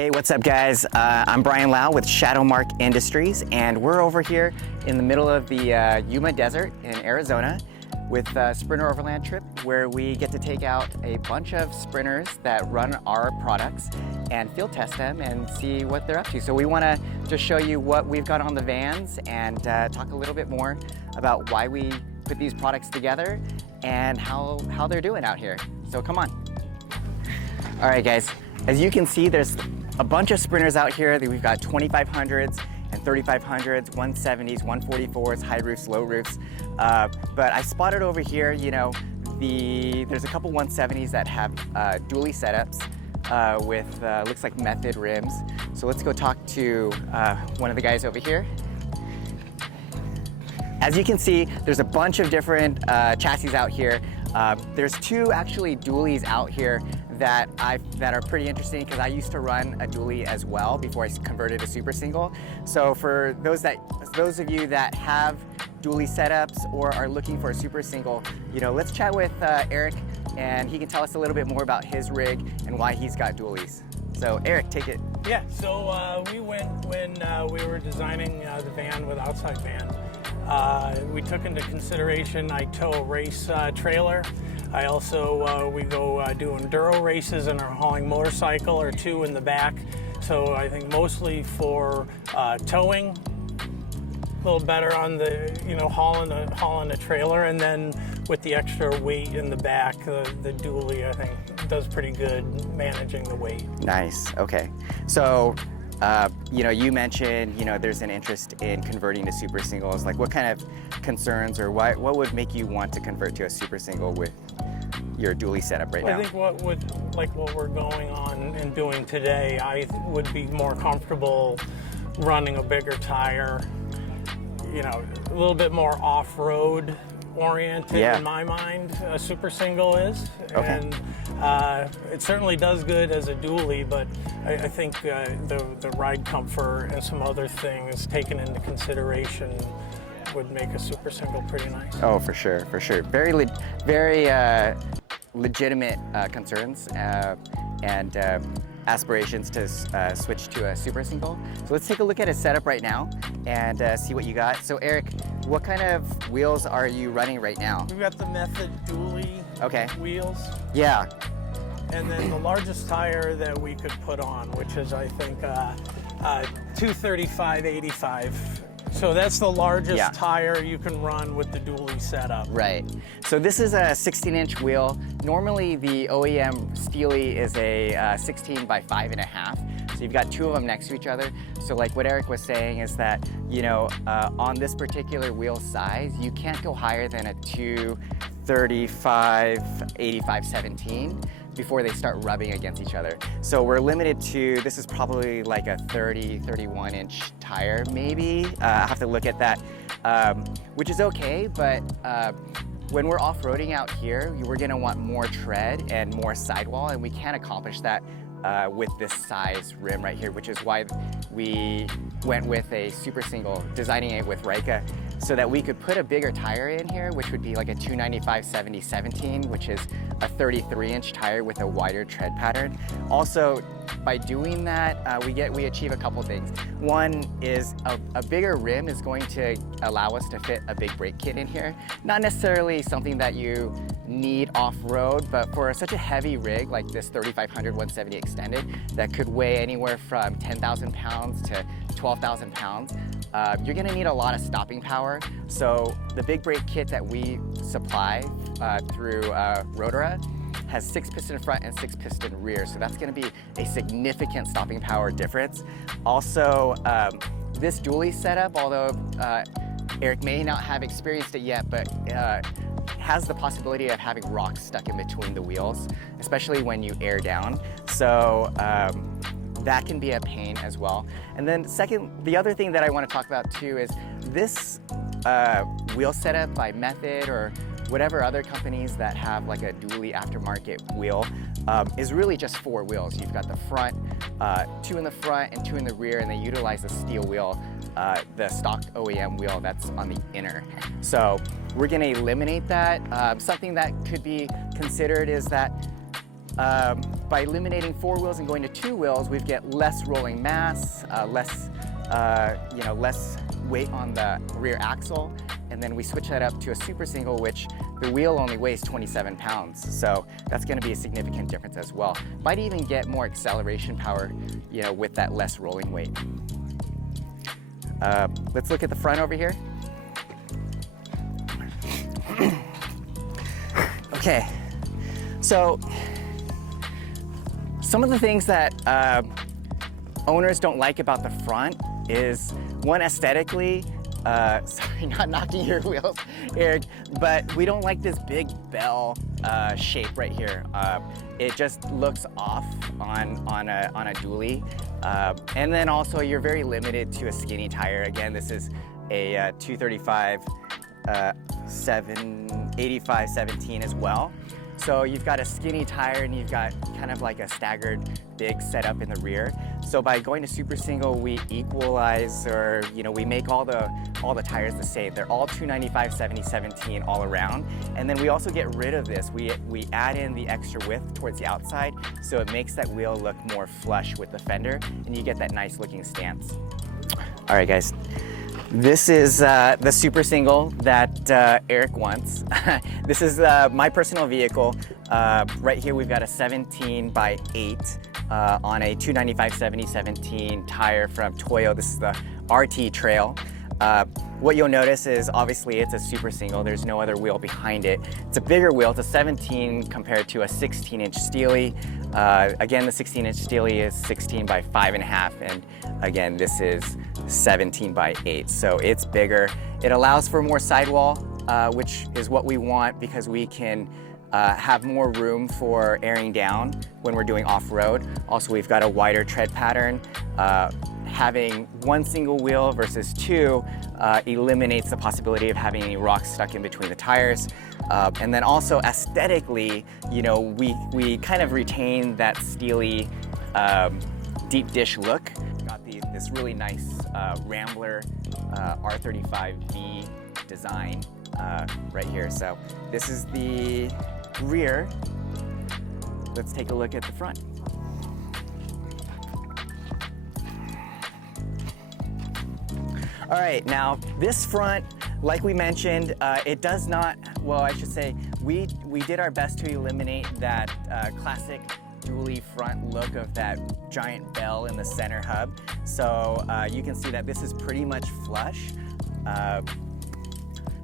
Hey, what's up guys? I'm Brian Lau with Shadowmarq Industries, and we're over here in the middle of the Yuma Desert in Arizona with a Sprinter Overland trip where we get to take out a bunch of sprinters that run our products and field test them and see what they're up to. So we want to just show you what we've got on the vans and talk a little bit more about why we put these products together and how they're doing out here. So come on. All right guys, as you can see, there's a bunch of sprinters out here. We've got 2500s and 3500s, 170s, 144s, high roofs, low roofs. But I spotted over here, you know, there's a couple 170s that have dually setups with looks like method rims. So let's go talk to one of the guys over here. As you can see, there's a bunch of different chassis out here. There's two actually dualies out here that are pretty interesting because I used to run a dually as well before I converted to super single. So for those of you that have dually setups or are looking for a super single, you know, let's chat with Eric, and he can tell us a little bit more about his rig and why he's got dualies. So Eric, take it. Yeah. So we went when we were designing the van with outside van. We took into consideration I tow a race trailer. I also, we go do enduro races and are hauling motorcycle or two in the back. So I think mostly for towing, a little better on the, you know, hauling a trailer, and then with the extra weight in the back, the dually I think does pretty good managing the weight. Nice, okay. So, you know, you mentioned, you know, there's an interest in converting to super singles. Like what kind of concerns or what would make you want to convert to a super single with your dually setup right now? I think what we're going on and doing today, I would be more comfortable running a bigger tire, you know, a little bit more off-road oriented in my mind, a super single is. Okay. And it certainly does good as a dually, but I think the ride comfort and some other things taken into consideration would make a super single pretty nice. Oh, for sure, for sure. Very legitimate concerns and aspirations to switch to a super single. So let's take a look at his setup right now and see what you got. So Eric, what kind of wheels are you running right now? We've got the Method dually wheels. Yeah. And then the largest tire that we could put on, which is I think 235/85. So that's the largest tire you can run with the dually setup. Right. So this is a 16-inch wheel. Normally the OEM Steely is a 16 by 5.5. So you've got two of them next to each other. So like what Eric was saying is that, you know, on this particular wheel size, you can't go higher than a 235/85/17 before they start rubbing against each other. So we're limited to, this is probably like a 31 inch tire maybe. I have to look at that, which is okay, but when we're off-roading out here, we're gonna want more tread and more sidewall, and we can't accomplish that with this size rim right here, which is why we went with a super single, designing it with REIKA, so that we could put a bigger tire in here, which would be like a 295/70/17, which is a 33-inch tire with a wider tread pattern. Also, by doing that, we achieve a couple things. One is a bigger rim is going to allow us to fit a big brake kit in here. Not necessarily something that you need off-road, but for such a heavy rig like this 3500 170 extended that could weigh anywhere from 10,000 pounds to 12,000 pounds, you're gonna need a lot of stopping power. So the big brake kit that we supply through Rotora has 6-piston front and 6-piston rear. So that's gonna be a significant stopping power difference. Also, this dually setup, although Eric may not have experienced it yet, but has the possibility of having rocks stuck in between the wheels, especially when you air down. So that can be a pain as well. And then second, the other thing that I want to talk about too is this wheel setup by Method or whatever other companies that have like a dually aftermarket wheel is really just 4 wheels. You've got the front, 2 in the front and 2 in the rear, and they utilize the steel wheel, the stock OEM wheel that's on the inner. So we're gonna eliminate that. Something that could be considered is that by eliminating 4 wheels and going to 2 wheels, we get less rolling mass, less weight on the rear axle, and then we switch that up to a super single, which the wheel only weighs 27 pounds. So that's going to be a significant difference as well. Might even get more acceleration power, with that less rolling weight. Let's look at the front over here. Okay, so some of the things that owners don't like about the front is, one, aesthetically, sorry, not knocking your wheels, Eric, but we don't like this big bell shape right here. It just looks off on a dually. And then also you're very limited to a skinny tire. Again, this is a 235 85/17 as well. So you've got a skinny tire and you've got kind of like a staggered big setup in the rear. So by going to super single, we equalize, or we make all the tires the same. They're all 295/70/17 all around. And then we also get rid of this. We add in the extra width towards the outside, so it makes that wheel look more flush with the fender, and you get that nice looking stance. All right, guys. This is the super single that Eric wants. This is my personal vehicle. Right here we've got a 17/8 on a 295/70/17 tire from Toyo. This is the RT Trail. What you'll notice is obviously it's a super single. There's no other wheel behind it. It's a bigger wheel. It's a 17 compared to a 16-inch Steely. Again, the 16-inch Steely is 16/5.5, and again, this is 17/8. So it's bigger. It allows for more sidewall, which is what we want because we can have more room for airing down when we're doing off-road. Also, we've got a wider tread pattern. Having one single wheel versus 2 eliminates the possibility of having any rocks stuck in between the tires. And then also aesthetically, we kind of retain that steely deep dish look. Got this really nice Rambler R35V design right here. So this is the rear. Let's take a look at the front. All right, now this front, like we mentioned, it does not, well, I should say, we did our best to eliminate that classic dually front look of that giant bell in the center hub. So you can see that this is pretty much flush.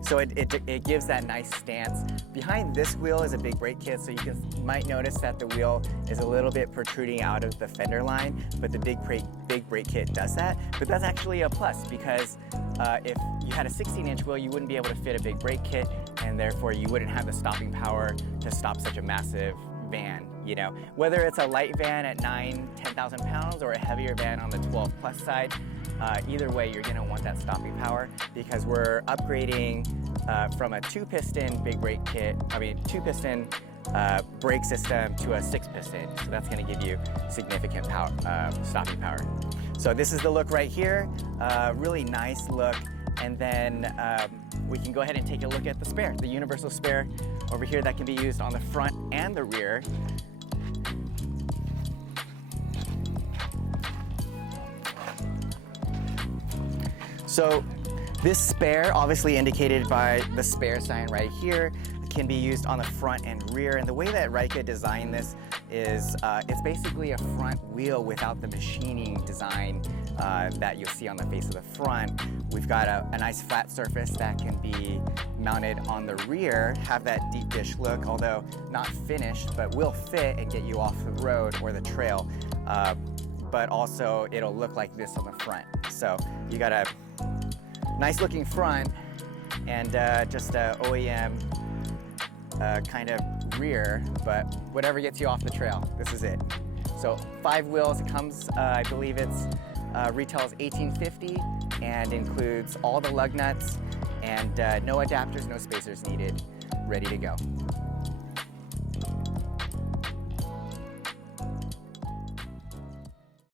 So it gives that nice stance. Behind this wheel is a big brake kit, so you might notice that the wheel is a little bit protruding out of the fender line, but the big brake kit does that. But that's actually a plus, because if you had a 16-inch wheel, you wouldn't be able to fit a big brake kit, and therefore you wouldn't have the stopping power to stop such a massive van. Whether it's a light van at 10,000 pounds or a heavier van on the 12 plus side, either way, you're gonna want that stopping power, because we're upgrading from a 2-piston big brake kit, 2-piston brake system to a 6-piston. So that's gonna give you significant power, stopping power. So this is the look right here, really nice look. And then we can go ahead and take a look at the spare, the universal spare over here that can be used on the front and the rear. So this spare, obviously indicated by the spare sign right here, can be used on the front and rear. And the way that REIKA designed this is it's basically a front wheel without the machining design that you'll see on the face of the front. We've got a nice flat surface that can be mounted on the rear, have that deep dish look, although not finished, but will fit and get you off the road or the trail. But also it'll look like this on the front. So you got a nice looking front and just a OEM kind of rear, but whatever gets you off the trail, this is it. So 5 wheels, it comes, I believe it's retails $18.50 and includes all the lug nuts and no adapters, no spacers needed, ready to go.